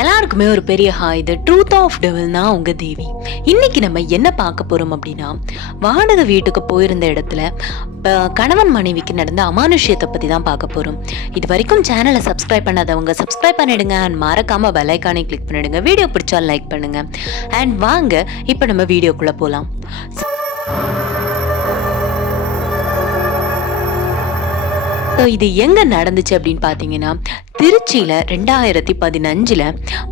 எல்லாருக்குமே ஒரு பெரிய ஹாய். இது ட்ரூத் ஆஃப் டெவில்னா உங்க தேவி. இன்னைக்கு நம்ம என்ன பார்க்க போறோம் அப்படின்னா, வாடகை வீட்டுக்கு போயிருந்த இடத்துல கணவன் மனைவிக்கு நடந்த அமானுஷ்யத்தை பத்தி தான் பார்க்க போறோம். இது வரைக்கும் சேனலை சப்ஸ்கிரைப் பண்ணாதவங்க சப்ஸ்கிரைப் பண்ணிடுங்க அண்ட் மறக்காம பெல் ஐகானை கிளிக் பண்ணிடுங்க. வீடியோ பிடிச்சா லைக் பண்ணுங்க அண்ட் வாங்க இப்போ நம்ம வீடியோக்குள்ள போலாம். இது எங்க நடந்துச்சு அப்படின்னு பார்த்தீங்கன்னா, திருச்சியில் 2015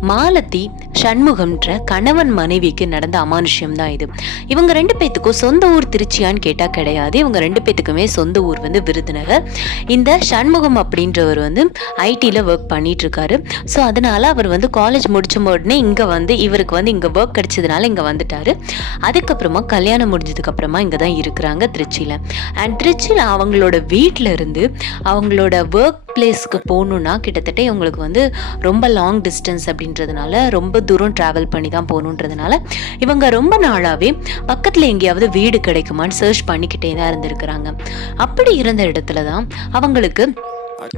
மாலதி சண்முகம்ன்ற கணவன் மனைவிக்கு நடந்த அமானுஷ்யம் தான் இது. இவங்க 2 பேத்துக்கும் சொந்த ஊர் திருச்சியான்னு கேட்டால் கிடையாது. இவங்க 2 பேத்துக்குமே சொந்த ஊர் விருதுநகர். இந்த சண்முகம் அப்படின்றவர் ஐடியில் ஒர்க் பண்ணிட்டு இருக்காரு. ஸோ அதனால அவர் காலேஜ் முடிச்ச உடனே இங்கே இவருக்கு இங்கே ஒர்க் கிடைச்சதுனால இங்கே வந்துட்டாரு. அதுக்கப்புறமா கல்யாணம் முடிஞ்சதுக்கு அப்புறமா இங்கே தான் இருக்கிறாங்க திருச்சியில். அண்ட் திருச்சியில் அவங்களோட வீட்டில் இருந்து அவங்களோட ஒர்க் பிளேஸ்க்கு போகணுன்னா கிட்டத்தட்ட இவங்களுக்கு ரொம்ப லாங் டிஸ்டன்ஸ் அப்படின்றதுனால ரொம்ப தூரம் ட்ராவல் பண்ணி தான் போகணுன்றதுனால இவங்க ரொம்ப நாளாகவே பக்கத்தில் எங்கேயாவது வீடு கிடைக்குமான்னு சர்ச் பண்ணிக்கிட்டே தான் இருந்திருக்கிறாங்க. அப்படி இருந்த இடத்துல தான் அவங்களுக்கு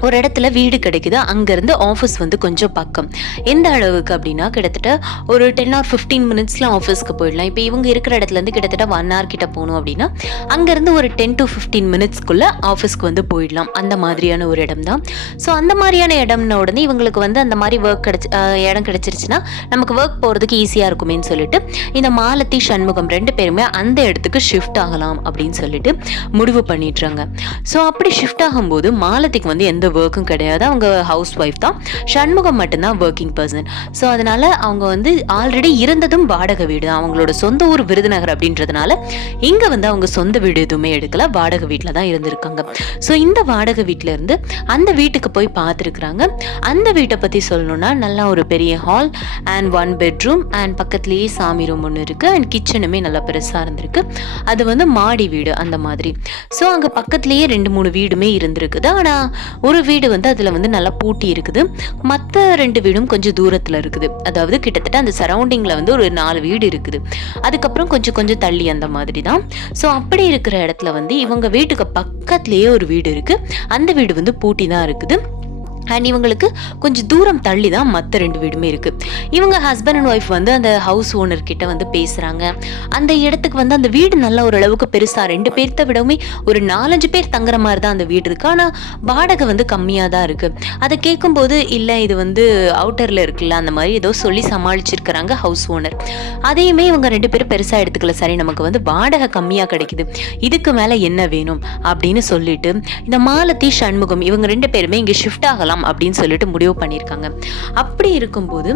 ஒரு இடத்துல வீடு கிடைக்குது. அங்கேருந்து ஆஃபீஸ் கொஞ்சம் பக்கம். எந்த அளவுக்கு அப்படின்னா கிட்டத்தட்ட ஒரு 10 or 15 மினிட்ஸில் ஆஃபீஸ்க்கு போயிடலாம். இப்போ இவங்க இருக்கிற இடத்துலேருந்து கிட்டத்தட்ட 1 hour கிட்ட போகணும் அப்படின்னா அங்கேருந்து ஒரு 10 to 15 மினிட்ஸ்க்குள்ளே ஆஃபீஸ்க்கு போயிடலாம். அந்த மாதிரியான ஒரு இடம் தான். ஸோ அந்த மாதிரியான இடம்னா உடனே இவங்களுக்கு அந்த மாதிரி ஒர்க் இடம் கிடைச்சிருச்சுன்னா நமக்கு ஒர்க் போகிறதுக்கு ஈஸியாக இருக்குமேன்னு சொல்லிட்டு இந்த மாலதி சண்முகம் 2 பேருமே அந்த இடத்துக்கு ஷிஃப்ட் ஆகலாம் அப்படின்னு சொல்லிட்டு முடிவு பண்ணிடுறாங்க. ஸோ அப்படி ஷிஃப்ட் ஆகும்போது மாலதிக்கு எந்த ஒர்க்கும் கிடையாது. அவங்க ஹவுஸ் ஒய்ஃப் தான். சண்முகம் மட்டும்தான் ஒர்க்கிங் பர்சன். ஸோ அதனால அவங்க ஆல்ரெடி இருந்ததும் வாடகை வீடு தான். அவங்களோட சொந்த ஊர் விருதுநகர் அப்படின்றதுனால இங்கே அவங்க சொந்த வீடு எதுவுமே எடுக்கல, வாடகை வீட்டில் தான் இருந்திருக்காங்க. ஸோ இந்த வாடகை வீட்டில் இருந்து அந்த வீட்டுக்கு போய் பார்த்துருக்குறாங்க. அந்த வீட்டை பற்றி சொல்லணும்னா நல்லா ஒரு பெரிய ஹால் அண்ட் 1 bedroom அண்ட் பக்கத்துலேயே சாமி ரூம் ஒன்று இருக்குது அண்ட் கிச்சனுமே நல்லா பெருசாக இருந்திருக்கு. அது மாடி வீடு அந்த மாதிரி. ஸோ அங்கே பக்கத்துலேயே 2-3 வீடுமே இருந்திருக்குது. ஆனால் ஒரு வீடு அதில் நல்லா பூட்டி இருக்குது. மற்ற 2 வீடும் கொஞ்சம் தூரத்தில் இருக்குது. அதாவது கிட்டத்தட்ட அந்த சரௌண்டிங்கில் ஒரு 4 வீடு இருக்குது. அதுக்கப்புறம் கொஞ்சம் கொஞ்சம் தள்ளி அந்த மாதிரி தான். ஸோ அப்படி இருக்கிற இடத்துல இவங்க வீட்டுக்கு பக்கத்துலேயே ஒரு வீடு இருக்குது. அந்த வீடு பூட்டி தான் இருக்குது. அண்ட் இவங்களுக்கு கொஞ்சம் தூரம் தள்ளி தான் மற்ற 2 வீடுமே இருக்குது. இவங்க ஹஸ்பண்ட் அண்ட் ஒய்ஃப் அந்த ஹவுஸ் ஓனர் கிட்ட பேசுகிறாங்க. அந்த இடத்துக்கு அந்த வீடு நல்ல ஓரளவுக்கு பெருசாக 2 பேர்த்த விடவுமே ஒரு 4-5 பேர் தங்குற மாதிரி தான் அந்த வீடு இருக்குது. ஆனால் வாடகை கம்மியாக தான் இருக்குது. அதை கேட்கும்போது இல்லை இது அவுட்டரில் இருக்குல்ல அந்த மாதிரி ஏதோ சொல்லி சமாளிச்சிருக்கிறாங்க ஹவுஸ் ஓனர். அதையுமே இவங்க 2 பேரும் பெருசாக எடுத்துக்கல. சரி நமக்கு வாடகை கம்மியாக கிடைக்குது, இதுக்கு மேலே என்ன வேணும் அப்படின்னு சொல்லிட்டு இந்த மாலதி சண்முகம் இவங்க 2 பேருமே இங்கே ஷிஃப்ட் ஆகலாம் அப்படின்னு சொல்லிட்டு முடிவு பண்ணியிருக்காங்க. அப்படி இருக்கும்போது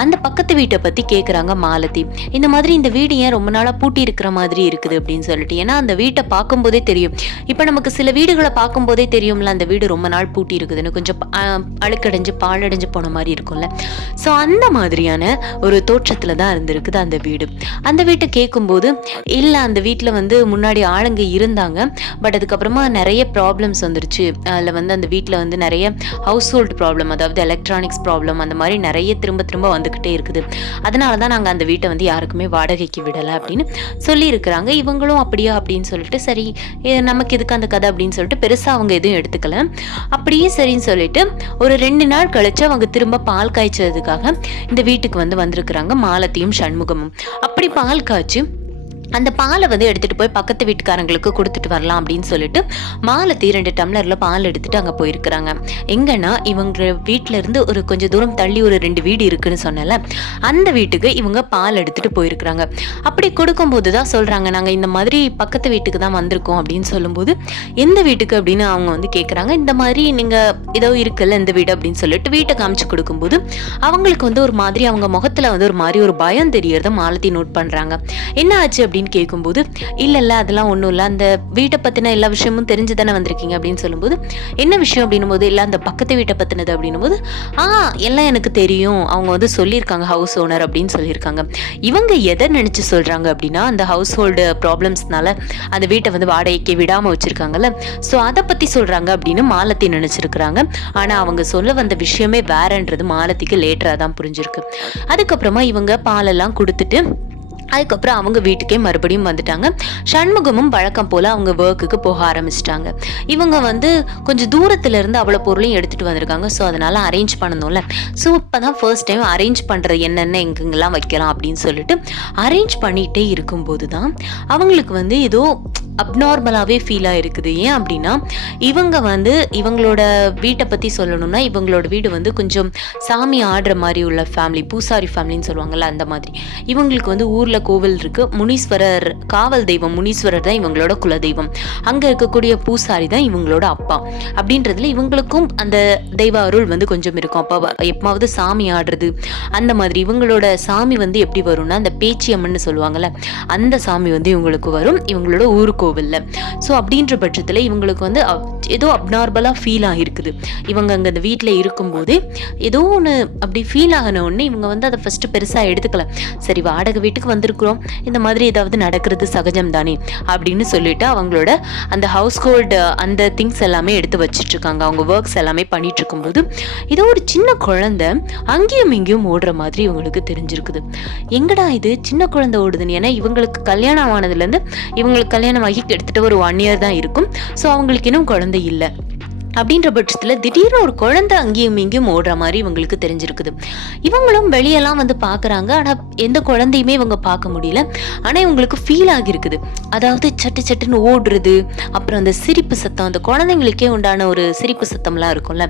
அந்த பக்கத்து வீட்டை பற்றி கேட்குறாங்க மாலதி. இந்த மாதிரி இந்த வீடு ஏன் ரொம்ப நாளாக பூட்டி இருக்கிற மாதிரி இருக்குது அப்படின்னு சொல்லிட்டு. ஏன்னா அந்த வீட்டை பார்க்கும்போதே தெரியும். இப்போ நமக்கு சில வீடுகளை பார்க்கும்போதே தெரியும்ல அந்த வீடு ரொம்ப நாள் பூட்டி இருக்குதுன்னு, கொஞ்சம் அழுக்கடைஞ்சு பாழடைஞ்சு போன மாதிரி இருக்கும்ல. ஸோ அந்த மாதிரியான ஒரு தோற்றத்தில் தான் இருந்திருக்குது அந்த வீடு. அந்த வீட்டை கேட்கும்போது இல்லை அந்த வீட்டில் முன்னாடி ஆளுங்க இருந்தாங்க, பட் அதுக்கப்புறமா நிறைய ப்ராப்ளம்ஸ் வந்துருச்சு. அதில் அந்த வீட்டில் நிறைய ஹவுஸ் ஹோல்ட் ப்ராப்ளம், அதாவது எலக்ட்ரானிக்ஸ் ப்ராப்ளம் அந்த மாதிரி நிறைய திரும்ப வந்துக்கிட்டே இருக்குது. அதனால தான் நாங்கள் அந்த வீட்டை யாருக்குமே வாடகைக்கு விடலை அப்படின்னு சொல்லியிருக்கிறாங்க. இவங்களும் அப்படியா அப்படின்னு சொல்லிட்டு சரி நமக்கு எதுக்கு அந்த கதை அப்படின்னு சொல்லிட்டு பெருசாக அவங்க எதுவும் எடுத்துக்கல. அப்படியே சரின்னு சொல்லிட்டு ஒரு 2 நாள் கழிச்சு அவங்க திரும்ப பால் காய்ச்சதுக்காக இந்த வீட்டுக்கு வந்திருக்கிறாங்க மாலதியும் சண்முகமும். அப்படி பால் காய்ச்சி அந்த பாலை எடுத்துகிட்டு போய் பக்கத்து வீட்டுக்காரங்களுக்கு கொடுத்துட்டு வரலாம் அப்படின்னு சொல்லிட்டு மாலதி 2 டம்ளரில் பால் எடுத்துகிட்டு அங்கே போயிருக்கிறாங்க. எங்கன்னா இவங்க வீட்டில் இருந்து ஒரு கொஞ்சம் தூரம் தள்ளி ஒரு 2 வீடு இருக்குன்னு சொன்னல, அந்த வீட்டுக்கு இவங்க பால் எடுத்துகிட்டு போயிருக்கிறாங்க. அப்படி கொடுக்கும்போது தான் சொல்கிறாங்க நாங்கள் இந்த மாதிரி பக்கத்து வீட்டுக்கு தான் வந்திருக்கோம் அப்படின்னு சொல்லும்போது எந்த வீட்டுக்கு அப்படின்னு அவங்க கேட்குறாங்க. இந்த மாதிரி நீங்கள் ஏதோ இருக்குல்ல இந்த வீடு அப்படின்னு சொல்லிட்டு வீட்டை காமிச்சு கொடுக்கும்போது அவங்களுக்கு ஒரு மாதிரி அவங்க முகத்தில் ஒரு மாதிரி ஒரு பயம் தெரியறத மாலதி நோட் பண்ணுறாங்க. என்ன ஆச்சு அப்படின்னு கேட்கும்போது இல்லை அதெல்லாம் ஒன்றும் இல்லை, அந்த வீட்டை பற்றின எல்லா விஷயமும் தெரிஞ்சு தானே வந்திருக்கீங்க அப்படின்னு சொல்லும்போது என்ன விஷயம் அப்படின்னும் போது இல்லை அந்த பக்கத்து வீட்டை பற்றினது அப்படின்னும் போது எல்லாம் எனக்கு தெரியும், அவங்க சொல்லியிருக்காங்க ஹவுஸ் ஓனர் அப்படின்னு சொல்லியிருக்காங்க. இவங்க எதை நினச்சி சொல்கிறாங்க அப்படின்னா அந்த ஹவுஸ் ஹோல்டு ப்ராப்ளம்ஸ்னால அந்த வீட்டை வாடகைக்கு விடாமல் வச்சுருக்காங்கல்ல, ஸோ அதை பற்றி சொல்கிறாங்க அப்படின்னு மாலதி நினச்சிருக்கிறாங்க. ஆனால் அவங்க சொல்ல வந்த விஷயமே வேறன்றது மாலதிக்கு லேட்டராக தான் புரிஞ்சிருக்கு. அதுக்கப்புறமா இவங்க பாலெல்லாம் கொடுத்துட்டு அதுக்கப்புறம் அவங்க வீட்டுக்கே மறுபடியும் வந்துட்டாங்க. சண்முகமும் வழக்கம் போல் அவங்க ஒர்க்குக்கு போக ஆரம்பிச்சிட்டாங்க. இவங்க வந்து கொஞ்சம் தூரத்துல இருந்து அவ்வளோ பொருளையும் எடுத்துகிட்டு வந்திருக்காங்க. ஸோ அதனால் அரேஞ்ச் பண்ணணும்ல. ஸோ இப்போ தான் ஃபர்ஸ்ட் டைம் அரேஞ்ச் பண்ணுறது என்னென்ன எங்கெங்கெல்லாம் வைக்கலாம் அப்படின்னு சொல்லிட்டு அரேஞ்ச் பண்ணிகிட்டே இருக்கும்போது தான் அவங்களுக்கு வந்து ஏதோ அப்நார்மலாகவே ஃபீல் ஆகிருக்குது. ஏன் அப்படின்னா இவங்க வந்து இவங்களோட வீட்டை பற்றி சொல்லணும்னா இவங்களோட வீடு வந்து கொஞ்சம் சாமி ஆடுற மாதிரி உள்ள ஃபேமிலி, பூசாரி ஃபேமிலின்னு சொல்லுவாங்கள்ல அந்த மாதிரி. இவங்களுக்கு வந்து ஊரில் கோவில் இருக்குது. முனீஸ்வரர், காவல் தெய்வம் முனீஸ்வரர் தான் இவங்களோட குலதெய்வம். அங்கே இருக்கக்கூடிய பூசாரி தான் இவங்களோட அப்பா. அப்படின்றதுல இவங்களுக்கும் அந்த தெய்வ அருள் வந்து கொஞ்சம் இருக்கும். அப்போ எப்பமாவது சாமி ஆடுறது அந்த மாதிரி. இவங்களோட சாமி வந்து எப்படி வரும்னா அந்த பேச்சியம்மன்னு சொல்லுவாங்கள்ல அந்த சாமி வந்து இவங்களுக்கு வரும் இவங்களோட ஊருக்கு கோவில்ல. ஸோ அப்படின்ற பட்சத்தில் இவங்களுக்கு வந்து ஏதோ அப்நார்மலாக ஃபீல் ஆகிருக்குது. இவங்க அங்கே அந்த வீட்டில் இருக்கும்போது ஏதோ ஒன்று அப்படி ஃபீல் ஆகின உடனே இவங்க வந்து அதை ஃபஸ்ட்டு பெருசாக எடுத்துக்கல. சரி வாடகை வீட்டுக்கு வந்திருக்கிறோம், இந்த மாதிரி ஏதாவது நடக்கிறது சகஜம் தானே அப்படின்னு சொல்லிட்டு அவங்களோட அந்த ஹவுஸ் ஹோல்டு அந்த திங்ஸ் எல்லாமே எடுத்து வச்சிட்ருக்காங்க. அவங்க ஒர்க்ஸ் எல்லாமே பண்ணிட்டு இருக்கும்போது ஏதோ ஒரு சின்ன குழந்தை அங்கேயும் இங்கேயும் ஓடுற மாதிரி இவங்களுக்கு தெரிஞ்சிருக்குது. எங்கடா இது சின்ன குழந்தை ஓடுதுன்னு. ஏன்னா இவங்களுக்கு கல்யாணம் ஆனதுலேருந்து இவங்களுக்கு கல்யாணம் ஆகி கிட்டத்தட்ட ஒரு 1 year தான் இருக்கும். ஸோ அவங்களுக்கு இன்னும் குழந்தை இல்லை. அப்படின்ற பட்சத்தில் திடீர்னு ஒரு குழந்தை அங்கேயும் இங்கேயும் ஓடுற மாதிரி இவங்களுக்கு தெரிஞ்சிருக்குது. இவங்களும் வெளியெல்லாம் வந்து பார்க்குறாங்க. ஆனால் எந்த குழந்தையுமே இவங்க பார்க்க முடியல. ஆனால் இவங்களுக்கு ஃபீல் ஆகியிருக்குது. அதாவது சட்டு சட்டுன்னு ஓடுறது, அப்புறம் அந்த சிரிப்பு சத்தம், அந்த குழந்தைங்களுக்கே உண்டான ஒரு சிரிப்பு சத்தம்லாம் இருக்கும்ல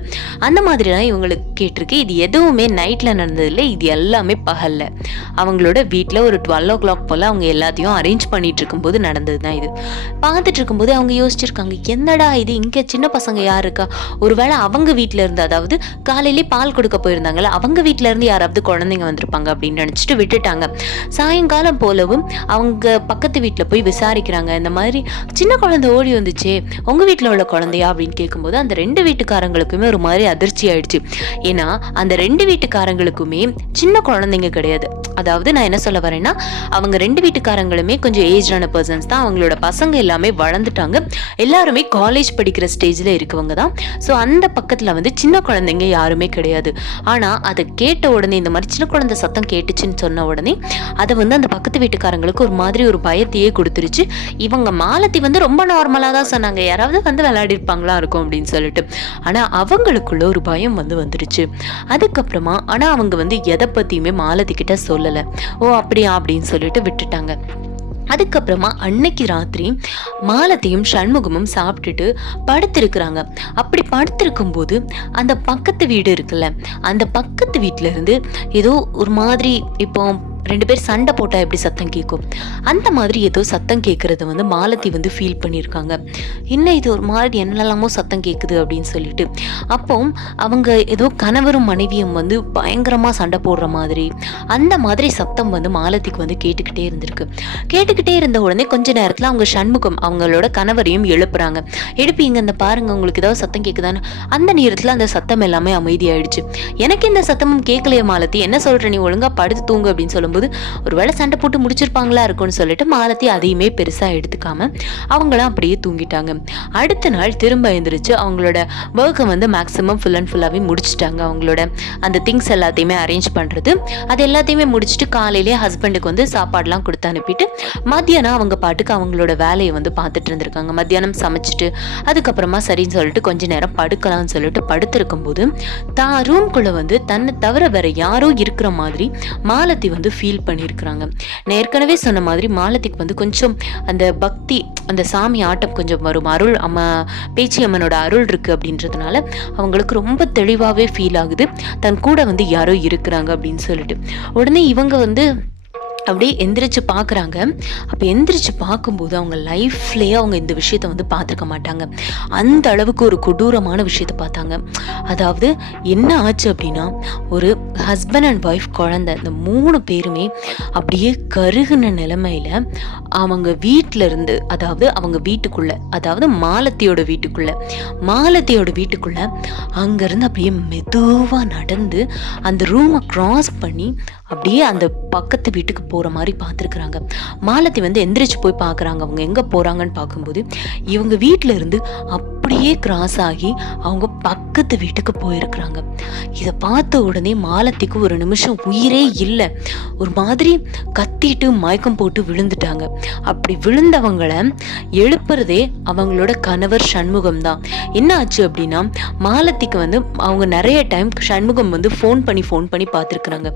அந்த மாதிரிலாம் இவங்களுக்கு கேட்டிருக்கு. இது எதுவுமே நைட்டில் நடந்ததில்லை, இது எல்லாமே பகலில் அவங்களோட வீட்டில் ஒரு 12 o'clock போல் அவங்க எல்லாத்தையும் அரேஞ்ச் பண்ணிட்டு இருக்கும்போது நடந்தது தான் இது. பார்த்துட்டு இருக்கும்போது அவங்க யோசிச்சிருக்காங்க, என்னடா இது இங்கே சின்ன பசங்க யார் இருக்கா? ஒருவேளை அவங்க வீட்டில இருந்து, அதாவது காலையிலே பால் கொடுக்க போயிருந்தாங்கல்ல அவங்க வீட்டில இருந்து யாராவது குழந்தைங்க வந்திருப்பாங்க அப்படின்னு நினச்சிட்டு விட்டுட்டாங்க. சாயங்காலம் போலவும் அவங்க பக்கத்து வீட்டில் போய் விசாரிக்கிறாங்க. இந்த மாதிரி சின்ன குழந்தை ஓடி வந்துச்சே, உங்கள் வீட்டில் உள்ள குழந்தையா அப்படின்னு கேட்கும்போது அந்த 2 வீட்டுக்காரங்களுக்குமே ஒரு மாதிரி அதிர்ச்சி ஆயிடுச்சு. ஏன்னா அந்த 2 வீட்டுக்காரங்களுக்குமே சின்ன குழந்தைங்க கிடையாது. அதாவது நான் என்ன சொல்ல வரேன்னா அவங்க 2 வீட்டுக்காரங்களுமே கொஞ்சம் ஏஜ்டான பர்சன்ஸ் தான். அவங்களோட பசங்க எல்லாமே வளர்ந்துட்டாங்க. எல்லாருமே காலேஜ் படிக்கிற ஸ்டேஜில் இருக்கவங்க தான். ஸோ அந்த பக்கத்தில் வந்து சின்ன குழந்தைங்க யாருமே கிடையாது. ஆனால் அதை கேட்ட உடனே இந்த மாதிரி சின்ன குழந்தை சத்தம் கேட்டுச்சுன்னு சொன்ன உடனே அதை வந்து அந்த பக்கத்து வீட்டுக்காரங்களுக்கு ஒரு மாதிரி ஒரு பயத்தையே கொடுத்துருச்சு. இவங்க மாலத்தி வந்து ரொம்ப நார்மலாக தான் சொன்னாங்க, யாராவது வந்து விளையாடி இருப்பாங்களா இருக்கும் அப்படின்னு சொல்லிட்டு. ஆனால் அவங்களுக்குள்ள ஒரு பயம் வந்து வந்துடுச்சு. அதுக்கப்புறமா ஆனால் அவங்க வந்து எதை பற்றியுமே மாலத்தி கிட்ட சொல்லலை. ஓ அப்படியா அப்படின்னு சொல்லிட்டு விட்டுட்டாங்க. அதுக்கப்புறமா அன்னைக்கு ராத்திரி மாலத்தையும் சண்முகமும் சாப்பிட்டுட்டு படுத்திருக்கிறாங்க. அப்படி படுத்திருக்கும் போது அந்த பக்கத்து வீடு இருக்குல்ல அந்த பக்கத்து வீட்டில இருந்து ஏதோ ஒரு மாதிரி, இப்போ 2 பேர் சண்டை போட்டால் எப்படி சத்தம் கேட்கும் அந்த மாதிரி ஏதோ சத்தம் கேட்குறத வந்து மாலத்தி வந்து ஃபீல் பண்ணியிருக்காங்க. என்ன இது ஒரு மாதிரி என்னெல்லாமோ சத்தம் கேட்குது அப்படின்னு சொல்லிட்டு. அப்போ அவங்க ஏதோ கணவரும் மனைவியும் வந்து பயங்கரமாக சண்டை போடுற மாதிரி அந்த மாதிரி சத்தம் வந்து மாலத்திக்கு வந்து கேட்டுக்கிட்டே இருந்திருக்கு. கேட்டுக்கிட்டே இருந்த உடனே கொஞ்ச நேரத்தில் அவங்க சண்முகம் அவங்களோட கணவரையும் எழுப்புறாங்க. எழுப்பி இங்கே இந்த பாருங்க உங்களுக்கு ஏதாவது சத்தம் கேட்குதான்னு. அந்த நேரத்தில் அந்த சத்தம் எல்லாமே அமைதியாயிடுச்சு. எனக்கு இந்த சத்தமும் கேட்கலையே மாலத்தி, என்ன சொல்கிற நீ ஒழுங்காக படுத்து தூங்கு அப்படின்னு சொல்லும்போது ஒருவேளை சண்டை போட்டு முடிச்சிருப்பாங்களா இருக்கும்னு சொல்லிட்டு மாலத்தி அதையுமே பெருசா எடுத்துக்காம அவங்களாம் அப்படியே தூங்கிட்டாங்க. அடுத்த நாள் திரும்ப எழுந்திரிச்சு அவங்களோட ஒர்க்கை வந்து மேக்ஸிமம் ஃபுல் அண்ட் ஃபுல்லாகவே முடிச்சுட்டாங்க. அவங்களோட அந்த திங்ஸ் எல்லாத்தையுமே அரேஞ்ச் பண்ணுறது அது எல்லாத்தையுமே முடிச்சுட்டு காலையிலேயே ஹஸ்பண்டுக்கு வந்து சாப்பாடுலாம் கொடுத்து அனுப்பிட்டு மத்தியானம் அவங்க பாட்டுக்கு அவங்களோட வேலையை வந்து பார்த்துட்டு இருந்திருக்காங்க. மத்தியானம் சமைச்சிட்டு அதுக்கப்புறமா சரின்னு சொல்லிட்டு கொஞ்ச நேரம் படுக்கலாம்னு சொல்லிட்டு படுத்திருக்கும் போது தான் ரூம்குள்ளே வந்து தன்னை தவிர வேற யாரோ இருக்கிற மாதிரி மாலத்தி வந்து ஃபீல் பண்ணியிருக்கிறாங்க. நான் ஏற்கனவே சொன்ன மாதிரி மாலத்திக்கு வந்து கொஞ்சம் அந்த பக்தி, அந்த சாமி ஆட்டம் கொஞ்சம் வரும், அருள் பேச்சி அம்மனோட அருள் இருக்குது அப்படின்றதுனால அவங்களுக்கு ரொம்ப தெளிவாகவே ஃபீல் ஆகுது தன் கூட வந்து யாரோ இருக்கிறாங்க அப்படின்னு சொல்லிட்டு. உடனே இவங்க வந்து அப்படியே எந்திரிச்சு பார்க்குறாங்க. அப்போ எந்திரிச்சு பார்க்கும்போது அவங்க லைஃப்லேயே அவங்க இந்த விஷயத்த வந்து பார்த்துருக்க மாட்டாங்க. அந்த அளவுக்கு ஒரு கொடூரமான விஷயத்த பார்த்தாங்க. அதாவது என்ன ஆச்சு அப்படின்னா ஒரு ஹஸ்பண்ட் அண்ட் ஒய்ஃப் குழந்தை இந்த 3 பேருமே அப்படியே கருகுன நிலைமையில அவங்க வீட்டில இருந்து, அதாவது அவங்க வீட்டுக்குள்ள, அதாவது மாலத்தியோட வீட்டுக்குள்ள அங்கேருந்து அப்படியே மெதுவாக நடந்து அந்த ரூமை கிராஸ் பண்ணி அப்படியே அந்த பக்கத்து வீட்டுக்கு போகிற மாதிரி பார்த்துருக்குறாங்க. மாலத்தி வந்து எந்திரிச்சு போய் பார்க்குறாங்க. அவங்க எங்கே போகிறாங்கன்னு பார்க்கும்போது இவங்க வீட்டில் இருந்து அப்படியே கிராஸ் ஆகி அவங்க பக்கத்து வீட்டுக்கு போயிருக்கிறாங்க. இதை பார்த்த உடனே மாலத்திக்கு ஒரு நிமிஷம் உயிரே இல்லை, ஒரு மாதிரி கத்திட்டு மயக்கம் போட்டு விழுந்துட்டாங்க. அப்படி விழுந்தவங்களை எழுப்புறதே அவங்களோட கணவர் சண்முகம் தான். என்ன ஆச்சு அப்படின்னா, மாலத்திக்கு அவங்க நிறைய டைம் சண்முகம் ஃபோன் பண்ணி பார்த்துருக்குறாங்க.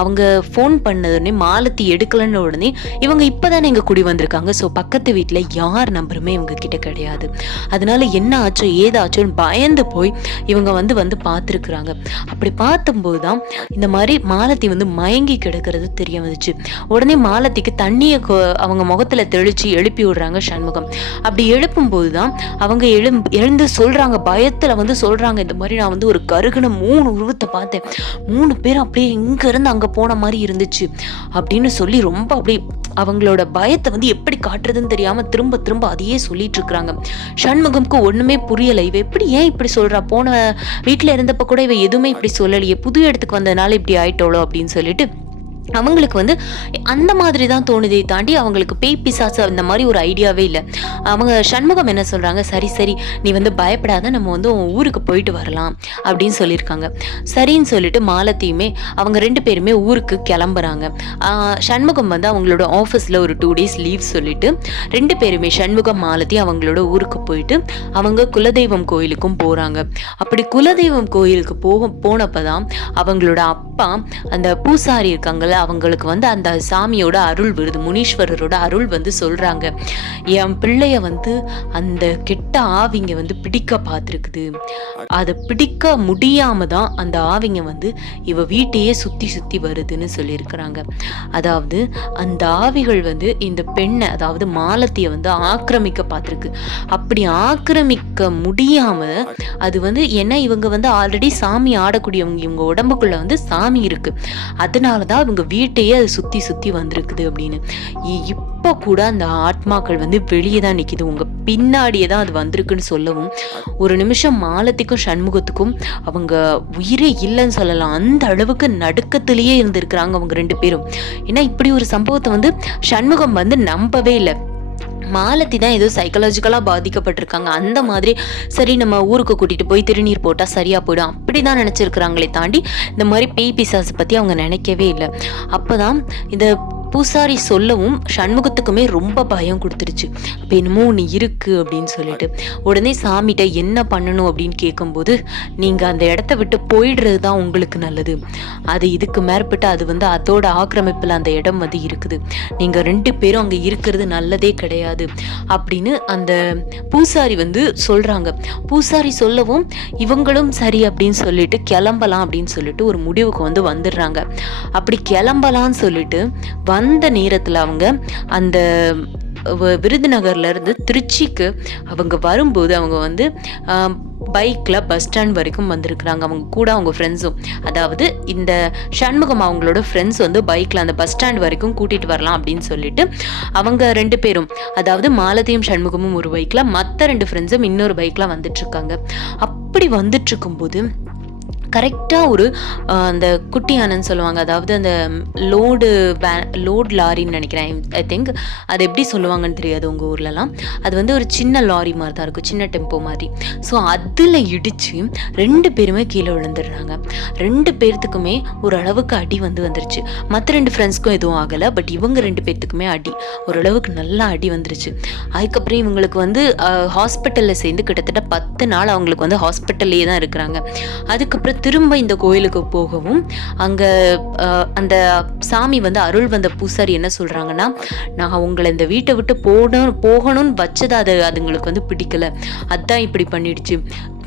அவங்க ஃபோன் பண்ணதுடனே மாலத்தி எடுக்கலன்னு உடனே இவங்க இப்போதானே இங்கே குடி வந்திருக்காங்க, ஸோ பக்கத்து வீட்டில் யார் நம்பருமே இவங்க கிட்ட கிடையாது. அதனால என்ன ஆச்சோ ஏதாச்சோன்னு பயந்து போய் இவங்க வந்து பார்த்துருக்குறாங்க. அப்படி பார்த்தும்போது தான் இந்த மாதிரி மாலத்தி மயங்கி கிடக்கிறது தெரிய வந்துச்சு. உடனே மாலத்திக்கு தண்ணியை அவங்க முகத்துல தெளிச்சு எழுப்பி விடுறாங்க சண்முகம். அப்படி எழுப்பும்போது தான் அவங்க எழுந்து சொல்றாங்க, பயத்துல சொல்றாங்க, இந்த மாதிரி நான் ஒரு கருகுன 3 உருவத்தை பார்த்தேன், 3 பேரும் அப்படியே இங்க இருந்து அங்க போன மாதிரி இருந்துச்சு அப்படின்னு சொல்லி ரொம்ப அப்படியே அவங்களோட பயத்தை எப்படி காட்டுறதுன்னு தெரியாம திரும்ப திரும்ப அதையே சொல்லிட்டு இருக்கிறாங்க. சண்முகம்க்கு ஒண்ணுமே புரியலை, இவ எப்படி ஏன் இப்படி சொல்றா, போன வீட்டுல இருந்தப்ப கூட இவ எதுவுமே இப்படி சொல்லலையே, புது இடத்துக்கு வந்ததுனால இப்படி ஆயிட்டோளோ அப்படின்னு சொல்லிட்டு அவங்களுக்கு அந்த மாதிரி தான் தோணுதே தாண்டி அவங்களுக்கு பேய் பிசாசு அந்த மாதிரி ஒரு ஐடியாவே இல்லை. அவங்க சண்முகம் என்ன சொல்றாங்க, சரி சரி நீ பயப்படாத, நம்ம உன் ஊருக்கு போயிட்டு வரலாம் அப்படின்னு சொல்லியிருக்காங்க. சரின்னு சொல்லிட்டு மாலத்தியுமே அவங்க 2 பேருமே ஊருக்கு கிளம்புறாங்க. சண்முகம் அவங்களோட ஆஃபீஸில் ஒரு 2 days லீவ் சொல்லிட்டு 2 பேருமே சண்முகம் மாலத்தி அவங்களோட ஊருக்கு போயிட்டு அவங்க குலதெய்வம் கோயிலுக்கும் போகிறாங்க. அப்படி குலதெய்வம் கோயிலுக்கு போனப்பதான் அவங்களோட அப்பா அந்த பூசாரி இருக்காங்கல்ல, அவங்களுக்கு அந்த சாமியோட அருள் வருது, முனீஸ்வரரோட அருள் சொல்றாங்க, என் பிள்ளைய அந்த கெட்ட ஆவிங்க பிடிக்க பார்த்துருக்குது, அதை பிடிக்க முடியாம தான் அந்த ஆவிங்க இவ வீட்டையே சுத்தி சுத்தி வருதுன்னு சொல்லியிருக்கிறாங்க. அதாவது அந்த ஆவிகள் இந்த பெண்ணை, அதாவது மாலத்திய ஆக்கிரமிக்க பார்த்துருக்கு. அப்படி ஆக்கிரமிக்க முடியாம அது ஏன்னா இவங்க ஆல்ரெடி சாமி ஆடக்கூடியவங்க, இவங்க உடம்புக்குள்ள சாமி இருக்கு, அதனாலதான் இவங்க வீட்டையே அது சுத்தி சுத்தி வந்திருக்குது அப்படின்னு. இப்போ கூட அந்த ஆத்மாக்கள் வெளியே தான் நிக்குது, உங்க பின்னாடியே தான் அது வந்திருக்குன்னு சொல்லவும் ஒரு நிமிஷம் மாலத்திக்கும் சண்முகத்துக்கும் அவங்க உயிரே இல்லைன்னு சொல்லலாம், அந்த அளவுக்கு நடுக்கத்திலேயே இருந்திருக்கிறாங்க அவங்க 2 பேரும். ஏன்னா இப்படி ஒரு சம்பவத்தை சண்முகம் நம்பவே இல்லை. மாலத்தி தான் ஏதோ சைக்கலாஜிக்கலாக பாதிக்கப்பட்டிருக்காங்க, அந்த மாதிரி சரி நம்ம ஊருக்கு கூட்டிகிட்டு போய் திருநீர் போட்டால் சரியாக போயிடும் அப்படி தான் நினச்சிருக்கிறாங்களே தாண்டி இந்த மாதிரி பேய் பிசாசை பற்றி அவங்க நினைக்கவே இல்லை. அப்போ தான் இந்த பூசாரி சொல்லவும் சண்முகத்துக்குமே ரொம்ப பயம் கொடுத்துருச்சு. அப்போ என்னமோ ஒன்று இருக்கு அப்படின்னு சொல்லிட்டு உடனே சாமிகிட்ட என்ன பண்ணணும் அப்படின்னு கேட்கும்போது, நீங்கள் அந்த இடத்த விட்டு போயிடுறது தான் உங்களுக்கு நல்லது, அது இதுக்கு மேற்பட்டு அது அதோட ஆக்கிரமிப்பில் அந்த இடம் இருக்குது, நீங்கள் 2 பேரும் அங்கே இருக்கிறது நல்லதே கிடையாது அப்படின்னு அந்த பூசாரி சொல்கிறாங்க. பூசாரி சொல்லவும் இவங்களும் சரி அப்படின்னு சொல்லிட்டு கிளம்பலாம் அப்படின்னு சொல்லிட்டு ஒரு முடிவுக்கு வந்துடுறாங்க. அப்படி கிளம்பலான்னு சொல்லிட்டு வந்த நேரத்தில் அவங்க அந்த விருதுநகர்ல இருந்து திருச்சிக்கு அவங்க வரும்போது அவங்க பைக்கில் பஸ் ஸ்டாண்ட் வரைக்கும் வந்திருக்கிறாங்க. அவங்க கூட அவங்க ஃப்ரெண்ட்ஸும், அதாவது இந்த சண்முகம் அவங்களோட ஃப்ரெண்ட்ஸ் பைக்கில் அந்த பஸ் ஸ்டாண்ட் வரைக்கும் கூட்டிகிட்டு வரலாம் அப்படின்னு சொல்லிட்டு அவங்க 2 பேரும், அதாவது மாலதியும் சண்முகமும் ஒரு பைக்கில், மற்ற 2 ஃப்ரெண்ட்ஸும் இன்னொரு பைக்கில் வந்துட்டுருக்காங்க. அப்படி வந்துட்டு இருக்கும்போது கரெக்டாக ஒரு அந்த குட்டியானன்னு சொல்லுவாங்க, அதாவது அந்த லோடு லாரின்னு நினைக்கிறேன், ஐ திங்க் அது எப்படி சொல்லுவாங்கன்னு தெரியாது உங்கள் ஊர்லலாம், அது ஒரு சின்ன லாரி மாதிரி தான் இருக்கும், சின்ன டெம்போ மாதிரி. ஸோ அதில் இடித்து 2 பேருமே கீழே விழுந்துடுறாங்க. 2 பேர்த்துக்குமே ஓரளவுக்கு அடி வந்துருச்சு. மற்ற 2 ஃப்ரெண்ட்ஸ்க்கும் எதுவும் ஆகலை, பட் இவங்க 2 பேர்த்துக்குமே அடி ஓரளவுக்கு நல்லா அடி வந்துருச்சு. அதுக்கப்புறம் இவங்களுக்கு ஹாஸ்பிட்டலில் சேர்ந்து கிட்டத்தட்ட 10 நாள் அவங்களுக்கு ஹாஸ்பிட்டல்லே தான் இருக்கிறாங்க. அதுக்கப்புறம் திரும்ப இந்த கோயிலுக்கு போகவும் அங்கே அந்த சாமி அருள் வந்த பூசாரி என்ன சொல்கிறாங்கன்னா, நான் உங்களை இந்த வீட்டை விட்டு போகணும்னு வச்சது அதுங்களுக்கு பிடிக்கல, அதான் இப்படி பண்ணிடுச்சு,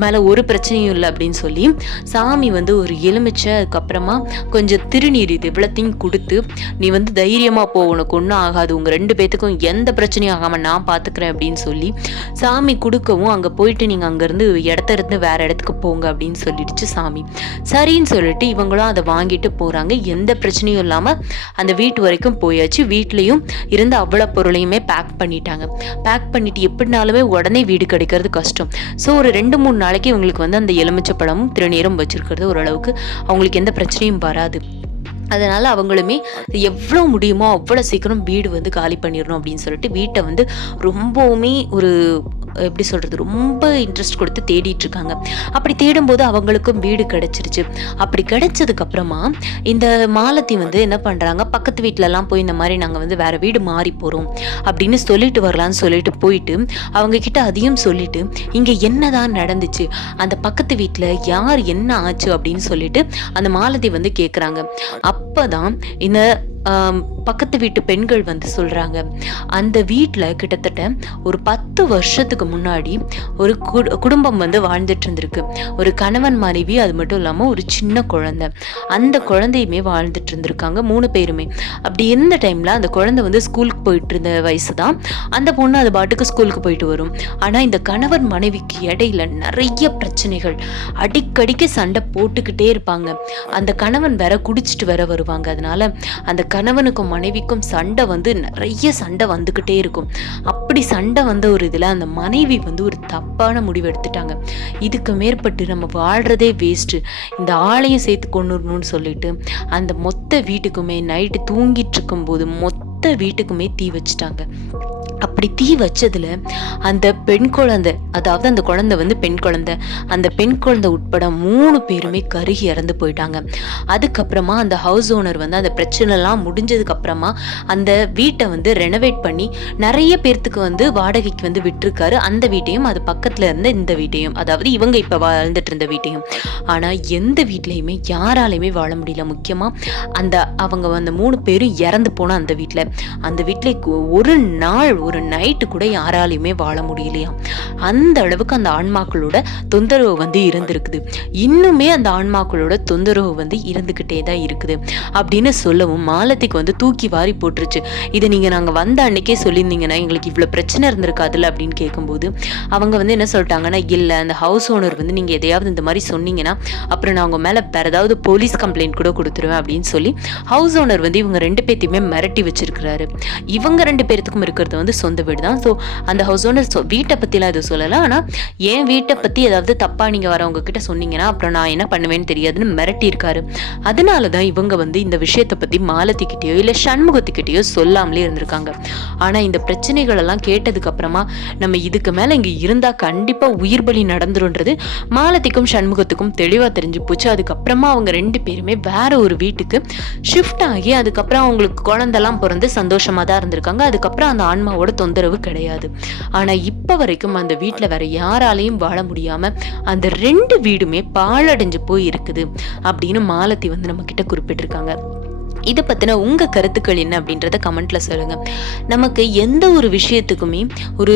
மேலே ஒரு பிரச்சனையும் இல்லை அப்படின்னு சொல்லி சாமி ஒரு எலுமிச்சை, அதுக்கப்புறமா கொஞ்சம் திருநீர், இது இவ்வளோத்தையும் கொடுத்து நீ தைரியமாக போ, உனக்கு ஒன்றும் ஆகாது, உங்கள் 2 பேத்துக்கும் எந்த பிரச்சனையும் ஆகாமல் நான் பார்த்துக்கிறேன் அப்படின்னு சொல்லி சாமி கொடுக்கவும் அங்கே போயிட்டு நீங்கள் அங்கேருந்து இருந்து வேற இடத்துக்கு போங்க அப்படின்னு சொல்லிடுச்சு சாமி. சரின்னு சொல்லிட்டு இவங்களும் அதை வாங்கிட்டு போகிறாங்க. எந்த பிரச்சனையும் இல்லாமல் அந்த வீட்டு வரைக்கும் போயாச்சு. வீட்லேயும் இருந்து அவ்வளோ பொருளையுமே பேக் பண்ணிட்டாங்க. பேக் பண்ணிட்டு எப்படினாலுமே உடனே வீடு கிடைக்கிறது கஷ்டம். ஸோ ஒரு 2-3 நாளைக்கு இவங்களுக்கு அந்த எலுமிச்சை பழமும் திருநீரும் வச்சிருக்கிறது ஓரளவுக்கு அவங்களுக்கு எந்த பிரச்சனையும் வராது. அதனால் அவங்களுமே எவ்வளோ முடியுமோ அவ்வளோ சீக்கிரம் வீடு காலி பண்ணிடணும் அப்படின்னு சொல்லிட்டு வீட்டை ரொம்பவுமே ஒரு எப்படி சொல்கிறது, ரொம்ப இன்ட்ரெஸ்ட் கொடுத்து தேடிட்டு இருக்காங்க. அப்படி தேடும்போது அவங்களுக்கும் வீடு கிடைச்சிருச்சு. அப்படி கிடைச்சதுக்கப்புறமா இந்த மாலதி வந்து என்ன பண்ணுறாங்க, பக்கத்து வீட்டிலலாம் போய் இந்த மாதிரி நாங்கள் வந்து வேறு வீடு மாறி போகிறோம் அப்படின்னு சொல்லிட்டு வரலான்னு சொல்லிட்டு போயிட்டு அவங்க கிட்ட அதையும் சொல்லிட்டு இங்கே என்னதான் நடந்துச்சு, அந்த பக்கத்து வீட்டில் யார் என்ன ஆச்சு அப்படின்னு சொல்லிட்டு அந்த மாலதி வந்து கேட்குறாங்க. அப்போதான் இந்த பக்கத்து வீட்டு பெண்கள் வந்து சொல்கிறாங்க, அந்த வீட்டில் கிட்டத்தட்ட ஒரு 10 வருஷத்துக்கு முன்னாடி ஒரு குடும்பம் வந்து வாழ்ந்துட்டு இருந்திருக்கு. ஒரு கணவன் மனைவி, அது மட்டும் இல்லாமல் ஒரு சின்ன குழந்தை. அந்த குழந்தையுமே வாழ்ந்துட்டு இருந்திருக்காங்க 3 பேருமே. அப்படி இருந்த டைமில் அந்த குழந்தை வந்து ஸ்கூலுக்கு போயிட்டு இருந்த வயசு தான். அந்த பொண்ணு அது பாட்டுக்கு ஸ்கூலுக்கு போயிட்டு வரும். ஆனால் இந்த கணவன் மனைவிக்கு இடையில நிறைய பிரச்சனைகள், அடிக்கடிக்கு சண்டை போட்டுக்கிட்டே இருப்பாங்க. அந்த கணவன் வேற குடிச்சிட்டு வேற வருவாங்க. அதனால அந்த கணவனுக்கும் மனைவிக்கும் சண்டை வந்து நிறைய சண்டை வந்துக்கிட்டே இருக்கும். அப்படி சண்டை வந்த ஒரு இதில் அந்த மனைவி வந்து ஒரு தப்பான முடிவு எடுத்துட்டாங்க. இதுக்கு மேற்பட்டு நம்ம வாழ்கிறதே வேஸ்ட்டு, இந்த ஆளையும் சேர்த்து கொண்டுடணும்னு சொல்லிட்டு அந்த மொத்த வீட்டுக்குமே நைட்டு தூங்கிட்டு இருக்கும்போது மொத்த வீட்டுக்குமே தீ வச்சுட்டாங்க. அப்படி தீ வச்சதுல அந்த பெண் குழந்தை, அதாவது அந்த குழந்தை வந்து பெண் குழந்தை, அந்த பெண் குழந்தை உட்பட 3 பேருமே கருகி இறந்து போயிட்டாங்க. அதுக்கப்புறமா அந்த ஹவுஸ் ஓனர் வந்து அந்த பிரச்சனைலாம் முடிஞ்சதுக்கு அப்புறமா அந்த வீட்டை வந்து ரெனோவேட் பண்ணி நிறைய பேர்த்துக்கு வந்து வாடகைக்கு வந்து விட்டுருக்காரு. அந்த வீட்டையும் அது பக்கத்துல இருந்த இந்த வீட்டையும், அதாவது இவங்க இப்ப வாழ்ந்துட்டு இருந்த வீட்டையும். ஆனா எந்த வீட்லயுமே யாராலையுமே வாழ முடியல. முக்கியமா அந்த அவங்க அந்த 3 பேரும் இறந்து போன அந்த வீட்டுல ஒரு நாள் ஒரு நைட்டு கூட யாராலையுமே வாழ முடியலையாம். அந்த அளவுக்கு அந்த ஆன்மாக்களோட தொந்தரவு வந்து இருந்திருக்குது. இன்னுமே அந்த ஆன்மாக்களோட தொந்தரவு வந்து இருந்துகிட்டே தான் இருக்குது அப்படின்னு சொல்லவும் மாலதிக்கு வந்து தூக்கி வாரி போட்டுருச்சு. இதை நீங்க நாங்க வந்த அன்னைக்கே சொல்லியிருந்தீங்கன்னா எங்களுக்கு இவ்வளவு பிரச்சனை இருந்திருக்காதுல்ல அப்படின்னு கேட்கும்போது அவங்க வந்து என்ன சொல்லிட்டாங்கன்னா, இல்ல அந்த ஹவுஸ் ஓனர் வந்து நீங்க எதையாவது இந்த மாதிரி சொன்னீங்கன்னா அப்புறம் நான் உங்க மேல வேற ஏதாவது போலீஸ் கம்ப்ளைண்ட் கூட கொடுத்துருவேன் அப்படின்னு சொல்லி ஹவுஸ் ஓனர் வந்து இவங்க 2 பேர்த்தையுமே மிரட்டி வச்சிருக்கிறாரு. இவங்க 2 பேர்த்துக்கும் இருக்கிறது வந்து சொந்த வீடு தான். ஸோ அந்த ஹவுஸ் ஓனர் வீட்டை பற்றிலாம் எதுவும் சொல்லலை. ஆனால் என் வீட்டை பற்றி ஏதாவது தப்பாக நீங்கள் வரவங்க கிட்ட சொன்னீங்கன்னா அப்புறம் நான் என்ன பண்ணுவேன்னு தெரியாதுன்னு மிரட்டி இருக்காரு. அதனால தான் இவங்க வந்து இந்த விஷயத்தை பற்றி மாலதிக்கிட்டேயோ இல்லை சண்முகத்துக்கிட்டேயோ சொல்லாமலே இருந்திருக்காங்க. ஆனால் இந்த பிரச்சனைகள் எல்லாம் கேட்டதுக்கு அப்புறமா நம்ம இதுக்கு மேலே இங்கே இருந்தால் கண்டிப்பாக உயிர் பலி நடந்துருன்றது மாலதிக்கும் சண்முகத்துக்கும் தெளிவாக தெரிஞ்சு போச்சு. அதுக்கப்புறமா அவங்க 2 பேருமே வேற ஒரு வீட்டுக்கு ஷிஃப்ட் ஆகி அதுக்கப்புறம் அவங்களுக்கு குழந்தெல்லாம் பிறந்து சந்தோஷமாக தான் இருந்திருக்காங்க. அதுக்கப்புறம் அந்த ஆன்மாவோட தொந்தரவு கிடையாது. ஆனா இப்ப வரைக்கும் அந்த வீட்டுல வேற யாராலையும் வாழ முடியாம அந்த 2 வீடுமே பாழடைஞ்சு போய் இருக்குது அப்படின்னு மாலதி வந்து நம்ம கிட்ட குறிப்பிட்டிருக்காங்க. இதை பற்றின உங்கள் கருத்துக்கள் என்ன அப்படின்றத கமெண்ட்ல சொல்லுங்க. நமக்கு எந்த ஒரு விஷயத்துக்குமே ஒரு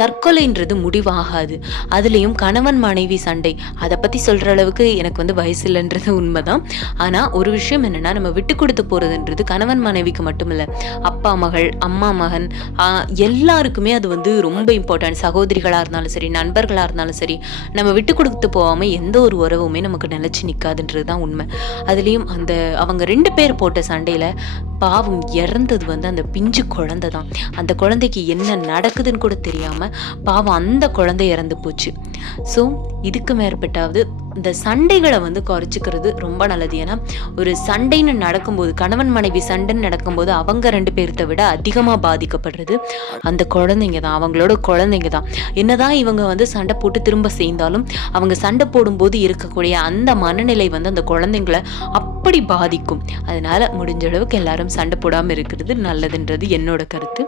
தற்கொலைன்றது முடிவாகாது. அதுலேயும் கணவன் மனைவி சண்டை அதை பற்றி சொல்கிற அளவுக்கு எனக்கு வந்து வயசு இல்லைன்றது உண்மைதான். ஆனால் ஒரு விஷயம் என்னென்னா, நம்ம விட்டு கொடுத்து போகிறதுன்றது கணவன் மனைவிக்கு மட்டும் இல்லை, அப்பா மகள், அம்மா மகன், எல்லாருக்குமே அது வந்து ரொம்ப இம்பார்ட்டன்ட். சகோதரிகளாக இருந்தாலும் சரி, நண்பர்களாக இருந்தாலும் சரி, நம்ம விட்டு கொடுத்து போகாமல் எந்த ஒரு உறவுமே நமக்கு நிலச்சி நிற்காதுன்றது தான் உண்மை. அதுலேயும் அந்த அவங்க 2 பேர் போட்ட சண்டையில பாவம் இறந்தது வந்து அந்த பிஞ்சு குழந்தை தான். அந்த குழந்தைக்கு என்ன நடக்குதுன்னு கூட தெரியாம பாவம் அந்த குழந்தை இறந்து போச்சு. ஸோ இதுக்கு மேற்பட்டாவது இந்த சண்டைகளை வந்து குறைச்சிக்கிறது ரொம்ப நல்லது. ஏன்னா ஒரு சண்டைன்னு நடக்கும்போது, கணவன் மனைவி சண்டைன்னு நடக்கும்போது அவங்க 2 பேர்த்த விட அதிகமாக பாதிக்கப்படுறது அந்த குழந்தைங்க தான், அவங்களோட குழந்தைங்க தான். என்னதான் இவங்க வந்து சண்டை போட்டு திரும்ப சேர்ந்தாலும் அவங்க சண்டை போடும்போது இருக்கக்கூடிய அந்த மனநிலை வந்து அந்த குழந்தைங்களை அப்படி பாதிக்கும். அதனால முடிஞ்ச அளவுக்கு எல்லாரும் சண்டை போடாமல் இருக்கிறது நல்லதுன்றது என்னோட கருத்து.